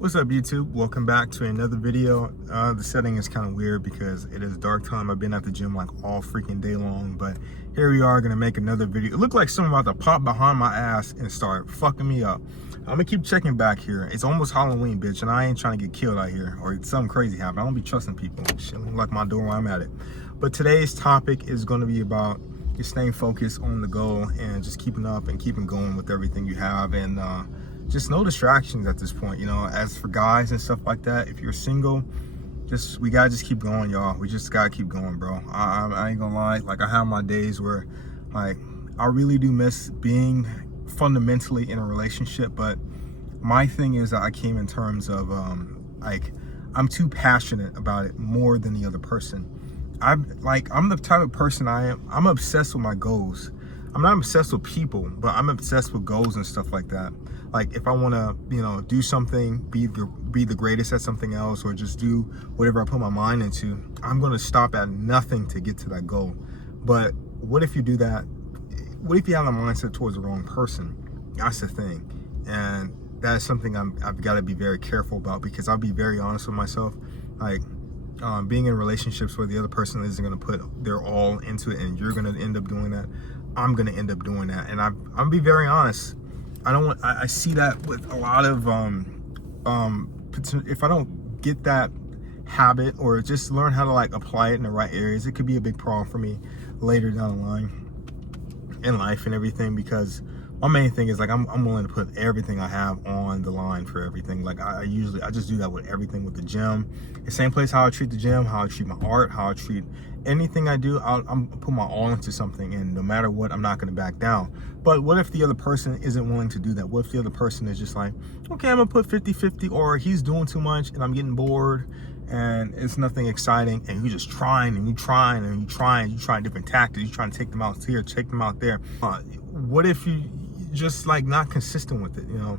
What's up, YouTube? Welcome back to another video. The setting is kind of weird because it is dark time. I've been at the gym like all freaking day long, but here we are gonna make another video. It looked like someone about to pop behind my ass and start fucking me up. I'm gonna keep checking back here. It's almost Halloween, bitch, and I ain't trying to get killed out here or something crazy happen. I don't be trusting people. Shit look like my door while I'm at it. But today's topic is gonna be about just staying focused on the goal and just keeping up and keeping going with everything you have, and just no distractions at this point. You know, as for guys and stuff like that, if you're single, we gotta just keep going, y'all. We just gotta keep going, bro. I ain't gonna lie, like I have my days where like I really do miss being fundamentally in a relationship, but my thing is that I came in terms of like I'm too passionate about it more than the other person. I'm the type of person I'm obsessed with my goals. I'm not obsessed with people, but I'm obsessed with goals and stuff like that. Like if I want to, you know, do something, be the greatest at something else, or just do whatever I put my mind into, I'm going to stop at nothing to get to that goal. But what if you do that? What if you have a mindset towards the wrong person? That's the thing. And that is something I've got to be very careful about, because I'll be very honest with myself. Like being in relationships where the other person isn't going to put their all into it and you're going to end up doing that, I'm going to end up doing that. And I'm going to be very honest. I see that with a lot of if I don't get that habit or just learn how to like apply it in the right areas, it could be a big problem for me later down the line in life and everything. Because my main thing is like I'm willing to put everything I have on the line for everything. Like I just do that with everything, with the gym. The same place how I treat the gym, how I treat my art, how I treat anything I do. I'm put my all into something, and no matter what, I'm not going to back down. But what if the other person isn't willing to do that? What if the other person is just like, okay, I'm gonna put 50-50, or he's doing too much and I'm getting bored and it's nothing exciting, and you're just trying and you're trying and you're trying different tactics, you're trying to take them out here, take them out there. What if you just like not consistent with it, you know?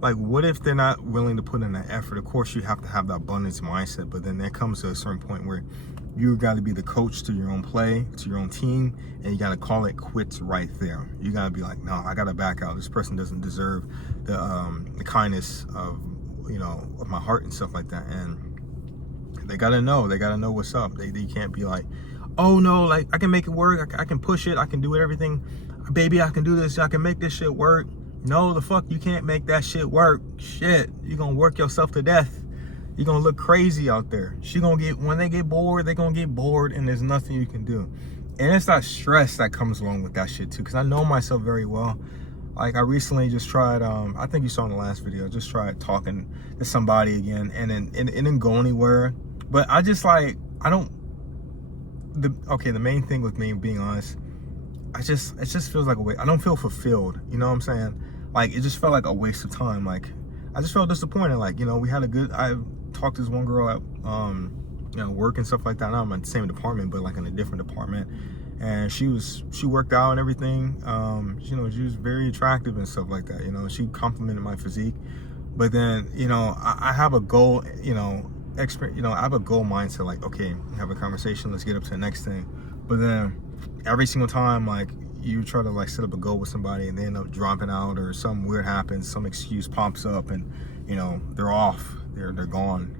Like what if they're not willing to put in that effort? Of course you have to have that abundance mindset, but then there comes to a certain point where you got to be the coach to your own play, to your own team, and you got to call it quits right there. You got to be like, no, I got to back out. This person doesn't deserve the kindness of, you know, of my heart and stuff like that. And they got to know what's up. They can't be like, oh no, like I can make it work. I can push it. I can do it, everything. Baby, I can do this. I can make this shit work. No, the fuck, you can't make that shit work. Shit, you're going to work yourself to death. You're going to look crazy out there. When they get bored, they're going to get bored, and there's nothing you can do. And it's that stress that comes along with that shit too, because I know myself very well. Like I recently just tried, I think you saw in the last video, just tried talking to somebody again, and it didn't go anywhere. But I just like, the main thing with me being honest, it just feels like a waste. I don't feel fulfilled, you know what I'm saying? Like it just felt like a waste of time. Like I just felt disappointed. Like, you know, I talked to this one girl at you know, work and stuff like that. Now I'm in the same department, but like in a different department, and she worked out and everything. You know, she was very attractive and stuff like that. You know, she complimented my physique. But then, you know, I have a goal, you know, I have a goal mindset, like, okay, have a conversation, let's get up to the next thing. But then every single time, like, you try to like set up a goal with somebody and they end up dropping out, or something weird happens, some excuse pops up, and you know, they're off, they're gone,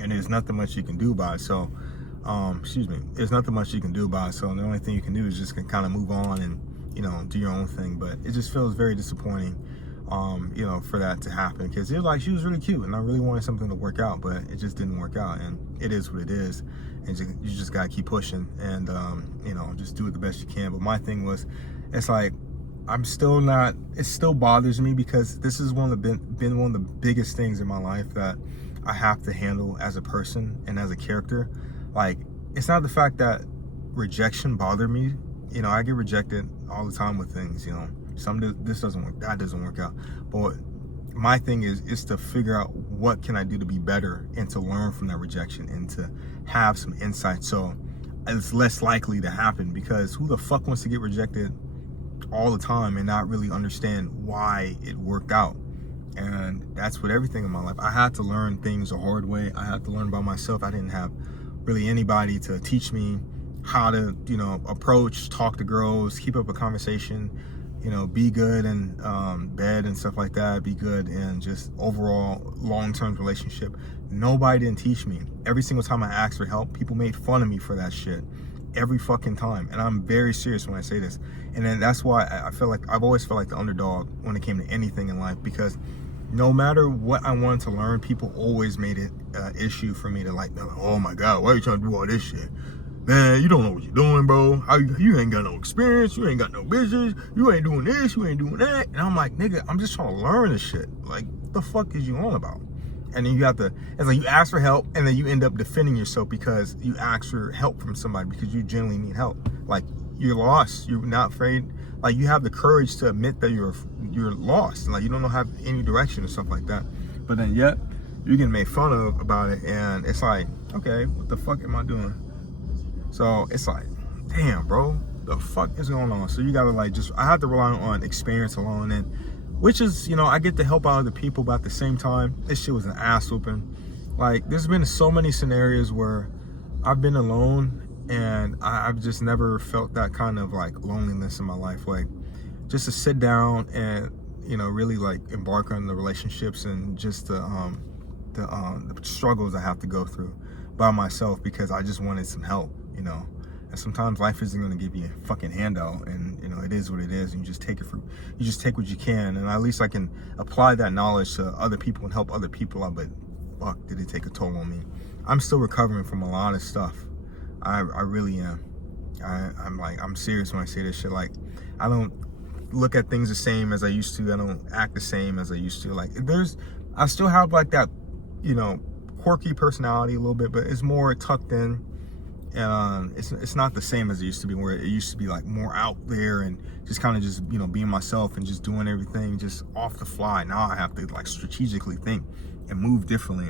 and there's nothing much you can do about it. So there's nothing much you can do about it. So the only thing you can do is just kind of move on and, you know, do your own thing. But it just feels very disappointing, you know, for that to happen, because it was like, she was really cute and I really wanted something to work out, but it just didn't work out, and it is what it is. And you just gotta keep pushing, and you know, just do it the best you can. But my thing was, it's like, it still bothers me, because this is been one of the biggest things in my life that I have to handle as a person and as a character. Like, it's not the fact that rejection bothered me. You know, I get rejected all the time with things, you know. This doesn't work, that doesn't work out. But my thing is to figure out what can I do to be better, and to learn from that rejection, and to have some insight so it's less likely to happen. Because who the fuck wants to get rejected all the time and not really understand why it worked out? And that's with everything in my life. I had to learn things the hard way. I had to learn by myself. I didn't have really anybody to teach me how to, you know, talk to girls, keep up a conversation, you know, be good in bed and stuff like that, be good in just overall long-term relationship. Nobody didn't teach me. Every single time I asked for help, people made fun of me for that shit. Every fucking time. And I'm very serious when I say this. And then that's why I feel like I've always felt like the underdog when it came to anything in life, because no matter what I wanted to learn, people always made it an issue for me to like, oh my God, why are you trying to do all this shit? Man, you don't know what you're doing, bro. You ain't got no experience. You ain't got no business. You ain't doing this. You ain't doing that. And I'm like, nigga, I'm just trying to learn this shit. Like, what the fuck is you on about? And then you have to, it's like you ask for help and then you end up defending yourself because you ask for help from somebody because you genuinely need help. Like, you're lost. You're not afraid. Like, you have the courage to admit that you're lost. Like, you don't know have any direction or stuff like that. But then yet, you're getting made fun of about it. And it's like, okay, what the fuck am I doing? So it's like, damn, bro, the fuck is going on? So you gotta like I have to rely on experience alone, and which is, you know, I get to help out other people, but at the same time, this shit was an ass whooping. Like, there's been so many scenarios where I've been alone and I've just never felt that kind of like loneliness in my life. Like, just to sit down and, you know, really like embark on the relationships and just the struggles I have to go through by myself because I just wanted some help. You know, and sometimes life isn't going to give you a fucking handout, and you know, it is what it is, and you just take what you can, and at least I can apply that knowledge to other people and help other people out. But fuck, did it take a toll on me? I'm still recovering from a lot of stuff. I really am. I'm serious when I say this shit. Like, I don't look at things the same as I used to. I don't act the same as I used to. Like, I still have like that, you know, quirky personality a little bit, but it's more tucked in. And it's not the same as it used to be, where it used to be like more out there and just kind of just, you know, being myself and just doing everything just off the fly. Now I have to like strategically think and move differently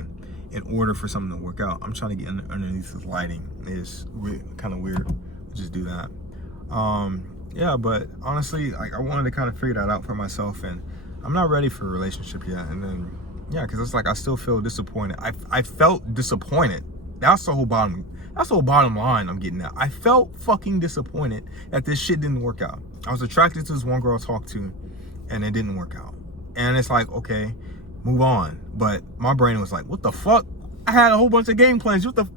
in order for something to work out. I'm trying to get underneath this lighting. It's kind of weird. Just do that. Yeah, but honestly, like, I wanted to kind of figure that out for myself, and I'm not ready for a relationship yet. And then, yeah, because it's like I still feel disappointed. I felt disappointed. That's the whole bottom line I'm getting at. I felt fucking disappointed that this shit didn't work out. I was attracted to this one girl I talked to, and it didn't work out. And it's like, okay, move on. But my brain was like, what the fuck? I had a whole bunch of game plans. We got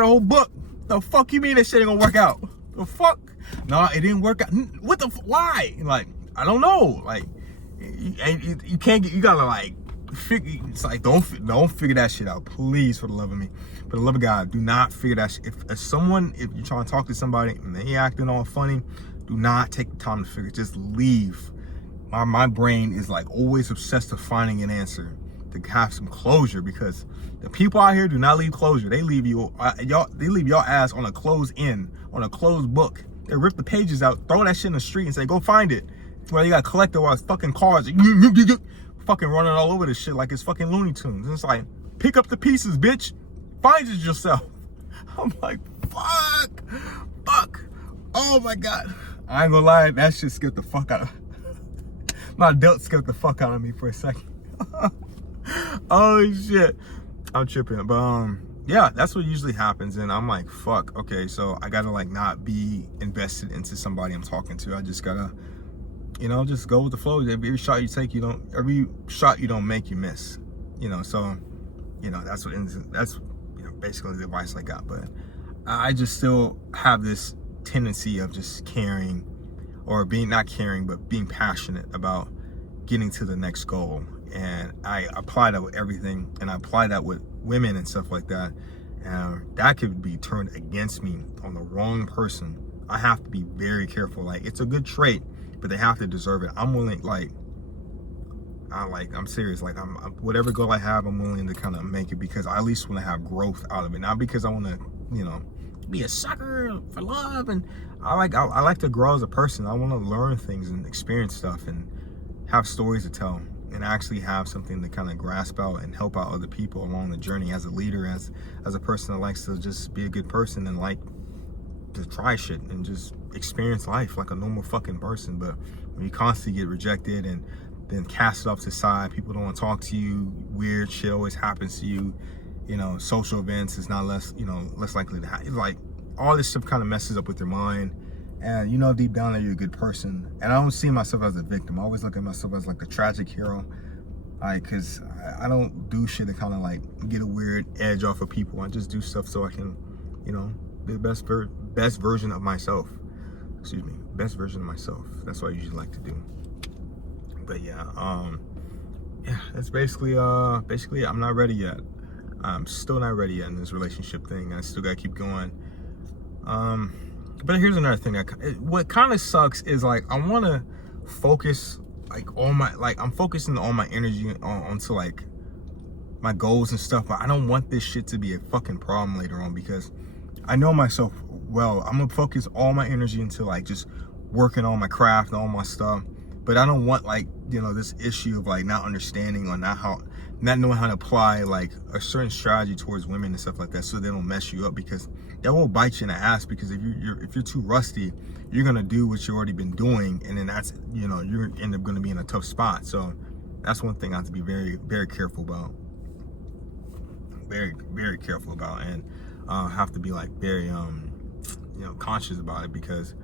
a whole book. The fuck you mean that shit ain't gonna work out? The fuck? No, it didn't work out. What the why? Like, I don't know. Like, you can't get, you gotta like, it's like, don't figure that shit out, please, for the love of me. For the love of God, do not figure that shit. If you're trying to talk to somebody and they acting all funny, do not take the time to figure it. Just leave. My brain is like always obsessed with finding an answer, to have some closure, because the people out here do not leave closure. They leave y'all ass on a closed end, on a closed book. They rip the pages out, throw that shit in the street and say, go find it. Well, you got collector-wise fucking cars fucking running all over this shit like it's fucking Looney Tunes. And it's like, pick up the pieces, bitch. Find it yourself. I'm like, fuck. Oh my God. I ain't gonna lie, that shit scared the fuck out of me. My adult scared the fuck out of me for a second. Oh shit. I'm tripping. But yeah, that's what usually happens. And I'm like, fuck, okay, so I gotta like not be invested into somebody I'm talking to. I just gotta, you know, just go with the flow. Every shot you take, every shot you don't make, you miss. You know, so, you know, that's you know, basically the advice I got. But I just still have this tendency of just caring, or not caring, but being passionate about getting to the next goal. And I apply that with everything, and I apply that with women and stuff like that. And that could be turned against me on the wrong person. I have to be very careful. Like, it's a good trait, but they have to deserve it. I'm willing, I'm serious. Like, I'm whatever goal I have, I'm willing to kind of make it, because I at least want to have growth out of it. Not because I want to, you know, be a sucker for love. And I like to grow as a person. I want to learn things and experience stuff and have stories to tell, and actually have something to kind of grasp out and help out other people along the journey as a leader, as a person that likes to just be a good person and like to try shit and just experience life like a normal fucking person. But when you constantly get rejected and then cast it off to the side, people don't want to talk to you, weird shit always happens to you, you know, social events is not less likely to happen. Like, all this stuff kind of messes up with your mind, and you know deep down that you're a good person. And I don't see myself as a victim. I always look at myself as like the tragic hero, like, cause I don't do shit to kind of like get a weird edge off of people. I just do stuff so I can, you know, be the best version of myself. Excuse me, best version of myself. That's what I usually like to do. But yeah, that's basically it. I'm not ready yet. I'm still not ready yet in this relationship thing. I still gotta keep going. But here's another thing what kind of sucks is like I want to focus I'm focusing all my energy onto like my goals and stuff, but I don't want this shit to be a fucking problem later on, because I know myself well. I'm gonna focus all my energy into like just working on my craft and all my stuff, but I don't want like, you know, this issue of like not understanding or not knowing how to apply like a certain strategy towards women and stuff like that, so they don't mess you up, because that will bite you in the ass. Because if you're too rusty, you're gonna do what you've already been doing, and then that's, you know, you're end up gonna be in a tough spot. So that's one thing I have to be very, very careful about. Very, very careful about, and have to be like very you know, conscious about it, because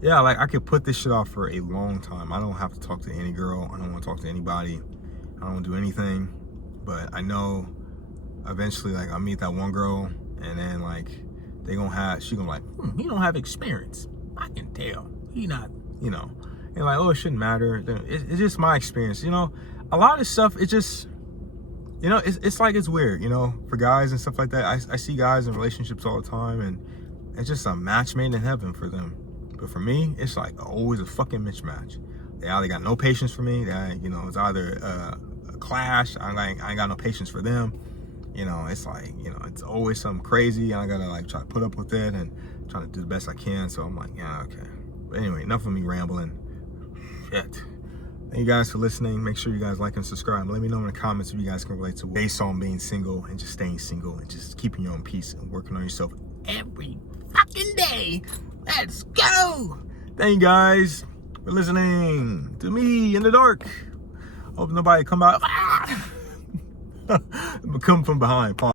yeah, like I could put this shit off for a long time. I don't have to talk to any girl. I don't want to talk to anybody. I don't want to do anything. But I know eventually, like, I'll meet that one girl, and then like she gonna like, he don't have experience. I can tell he not, you know, and like, oh, it shouldn't matter. It's just my experience, you know. A lot of this stuff, it just, you know, it's like, it's weird, you know, for guys and stuff like that. I see guys in relationships all the time, and it's just a match made in heaven for them. But for me, it's like always a fucking mismatch. They either got no patience for me. That, you know, it's either a clash. I ain't got no patience for them. You know, it's like, you know, it's always something crazy, and I gotta like try to put up with it and try to do the best I can. So I'm like, yeah, okay. But anyway, enough of me rambling. Shit. Thank you guys for listening. Make sure you guys like and subscribe. Let me know in the comments if you guys can relate to based on being single and just staying single and just keeping your own peace and working on yourself every fucking day. Let's go. Thank you guys for listening to me in the dark. Hope nobody come out. Come from behind.